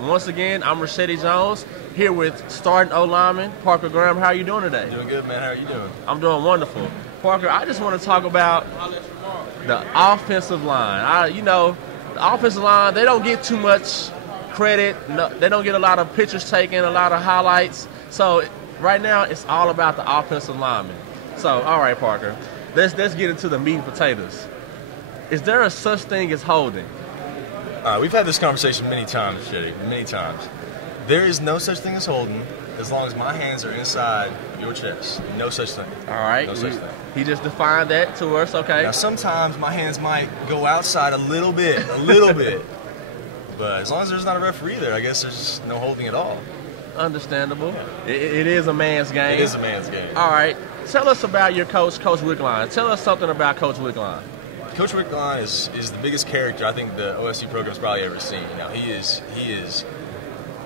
Once again, I'm Richetti Jones here with starting O-lineman Parker Graham. How are you doing today? Doing good, man. How are you doing? I'm doing wonderful. Parker, I just want to talk about the offensive line. The offensive line, they don't get too much credit. No, they don't get a lot of pictures taken, a lot of highlights. So right now, it's all about the offensive lineman. So, all right, Parker, let's get into the meat and potatoes. Is there a such thing as holding? We've had this conversation many times, Shetty, many times. There is no such thing as holding as long as my hands are inside your chest. No such thing. All right. No such thing. He just defined that to us, okay. Now, sometimes my hands might go outside a little bit. But as long as there's not a referee there, I guess there's no holding at all. Understandable. It is a man's game. It is a man's game. All right. Tell us about your coach, Coach Wickline. Tell us something about Coach Wickline. Coach Wickline is the biggest character I think the OSU program's probably ever seen. He is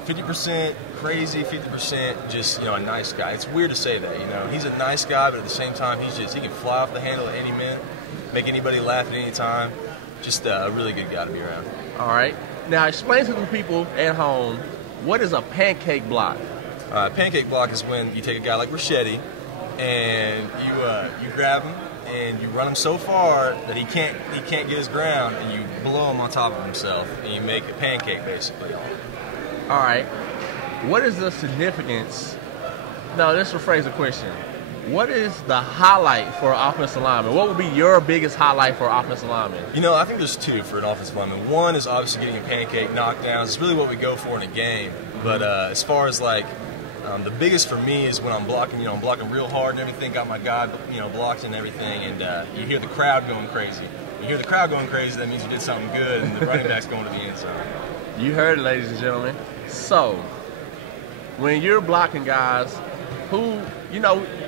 50% crazy, 50% just a nice guy. It's weird to say that. He's a nice guy, but at the same time he can fly off the handle at any minute, make anybody laugh at any time. Just a really good guy to be around. All right. Now explain to the people at home, what is a pancake block? Pancake block is when you take a guy like Richetti and you grab him and you run him so far that he can't get his ground, and you blow him on top of himself, and you make a pancake basically on him. All right. What is the significance? No, let's rephrase the question. What is the highlight for an offensive lineman? What would be your biggest highlight for an offensive lineman? I think there's two for an offensive lineman. One is obviously getting a pancake knockdowns. It's really what we go for in a game. But as far as the biggest for me is when I'm blocking. I'm blocking real hard and everything. Got my guy, blocked and everything, and you hear the crowd going crazy. You hear the crowd going crazy. That means you did something good, and the running back's going to the end zone. You heard it, ladies and gentlemen. So, when you're blocking guys, who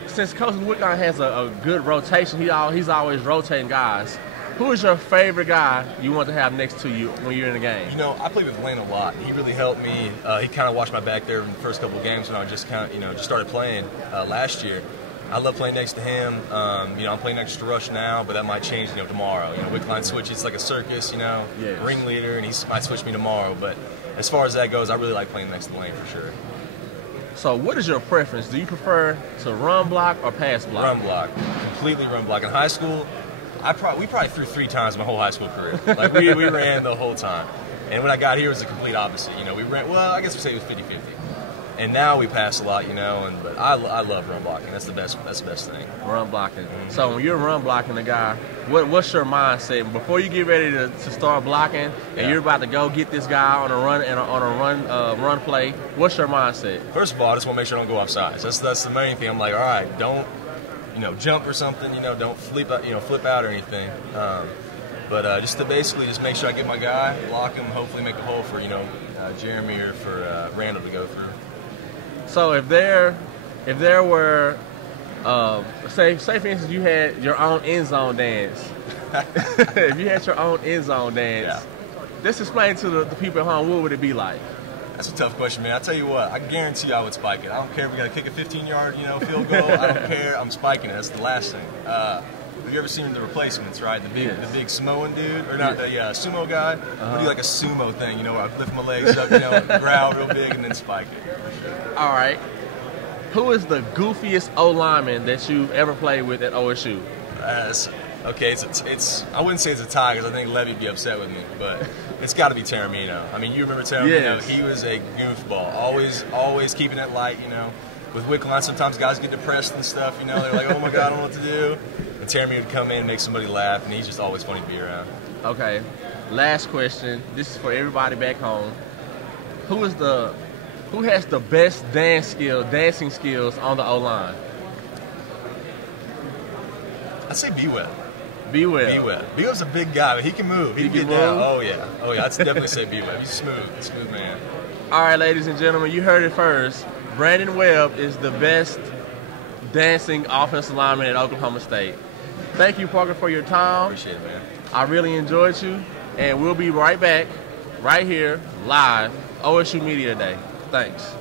since Coach Wickline has a good rotation, he's always rotating guys. Who is your favorite guy you want to have next to you when you're in the game? I played with Lane a lot. He really helped me. He kind of watched my back there in the first couple of games when I just just started playing last year. I love playing next to him. I'm playing next to Rush now, but that might change tomorrow. Wickline switch. It's like a circus, Yes. Ringleader, and he might switch me tomorrow. But as far as that goes, I really like playing next to Lane for sure. So what is your preference? Do you prefer to run block or pass block? Run block. Completely run block. In high school, we probably threw 3 times my whole high school career. We ran the whole time. And when I got here, it was the complete opposite. We ran, I guess we say it was 50-50. And now we pass a lot, but I love run blocking. That's the best thing. Run blocking. Mm-hmm. So when you're run blocking the guy, what's your mindset before you get ready to start blocking and you're about to go get this guy on a run play? What's your mindset? First of all, I just want to make sure I don't go off sides. That's the main thing. I'm like, all right, don't jump or something. Don't flip out or anything. But just to basically just make sure I get my guy, block him, hopefully make a hole for Jeremy or for Randall to go through. So if there were, say for instance, you had your own end zone dance. If you had your own end zone dance, let's explain to the people at home, what would it be like? That's a tough question, man. I tell you what, I guarantee I would spike it. I don't care if we got to kick a 15-yard, field goal. I don't care. I'm spiking it. That's the last thing. Have you ever seen the replacements, right? The big Samoan dude, or not? Sumo guy. We'll do like a sumo thing, where I lift my legs up, growl real big, and then spike it. All right. Who is the goofiest O-lineman that you've ever played with at OSU? Okay, it's. I wouldn't say it's a tie because I think Levy'd be upset with me, but it's got to be Taramino. I mean, you remember Taramino? Yes. He was a goofball. Always keeping it light. With Wickline, sometimes guys get depressed and stuff. They're like, oh my God, I don't know what to do. And Taramino would come in and make somebody laugh, and he's just always funny to be around. Okay, last question. This is for everybody back home. Who has the best dancing skills on the O-line? I'd say B-Web. B-Web. B-Web's a big guy, but he can move. He can get down. Oh yeah. I'd definitely say B-Web. He's smooth man. All right, ladies and gentlemen, you heard it first. Brandon Webb is the best dancing offensive lineman at Oklahoma State. Thank you, Parker, for your time. Appreciate it, man. I really enjoyed you, and we'll be right back, right here, live, OSU Media Day. Thanks.